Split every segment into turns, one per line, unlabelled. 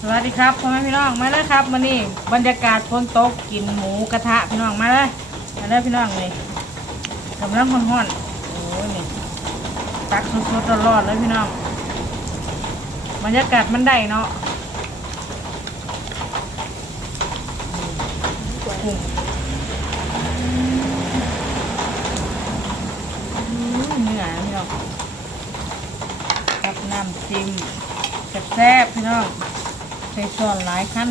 สวัสดีครับพ่อแม่พี่น้องมาเลยครับมานี่บรรยากาศฝนโตกกินหมูกระทะพี่น้องมาเลยมาเลยพี่น้องเลยกำลังร้อนๆโอ้ยนี่ตักสดๆร้อนๆเลยพี่น้องบรรยากาศมันได้เนาะกุ้งอืมเนื้อพี่น้องกับน้ำจิ้มแซ่บๆพี่น้อง ใส่ช้อนหลายขั้น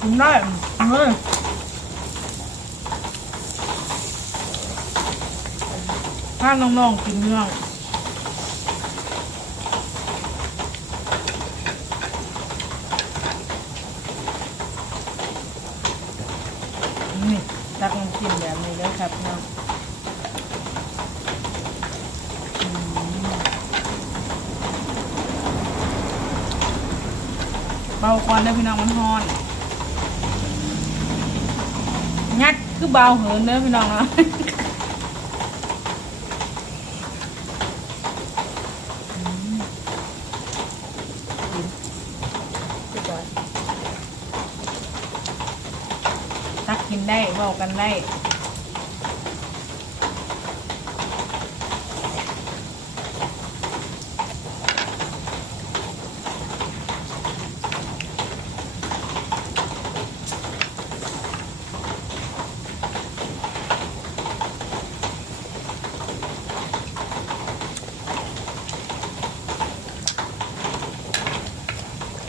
กินได้เฮ้ยถ้าน้องๆกินเนื้อนี่ ตักน้ำจิ้มแบบนี้แล้วครับน้องเบาควันเด้อพี่น้องมันฮอน งัดคือเบาเหินเด้อพี่น้องเนาะ ตั กินได้บากันได้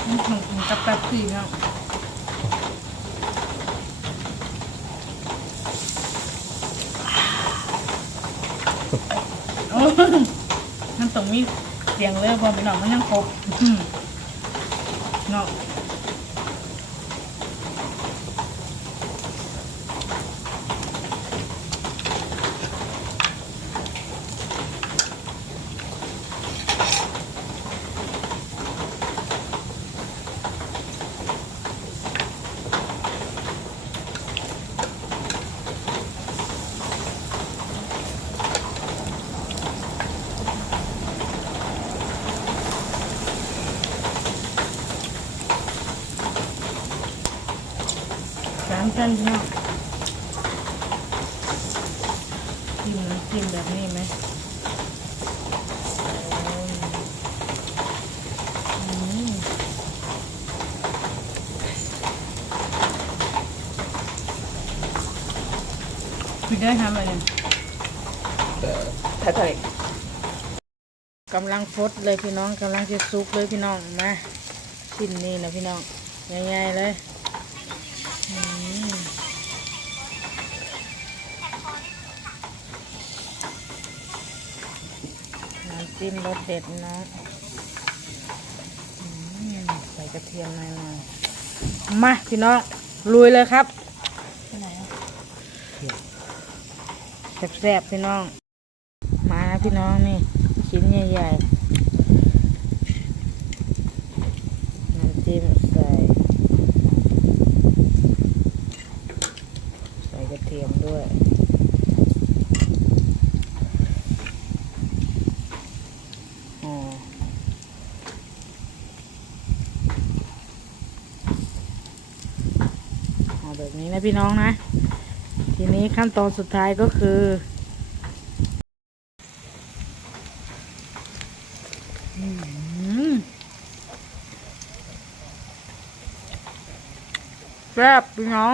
อืมกินกับแป๊บซี่เนาะ มันต้องมีเสียงเลยบอไปหน่อยมันยังครบเนาะ สามชั้นเนาะจิ้มน้ำจิ้มแบบนี้ไหมโอ้ยอืมพี่ได้ทำอะไรเนี่ย
ถ้าเท่าไหร่
กำลังฟดเลยพี่น้องกำลังจะซุกเลยพี่น้องมาชิ้นนี้นะพี่น้องง่ายๆเลย จิ้มรสเด็ดนะอืมใส่กระเทียมหน่อยๆมาพี่น้องลุยเลยครับแซ่บๆพี่น้อง มานะพี่น้องนี่ ชิ้นใหญ่ๆน้ำจิ้มใส่ ใส่กระเทียมด้วย อ๋อเอา แบบนี้นะพี่น้องนะ ทีนี้ขั้นตอนสุดท้ายก็คือ แซ่บพี่น้อง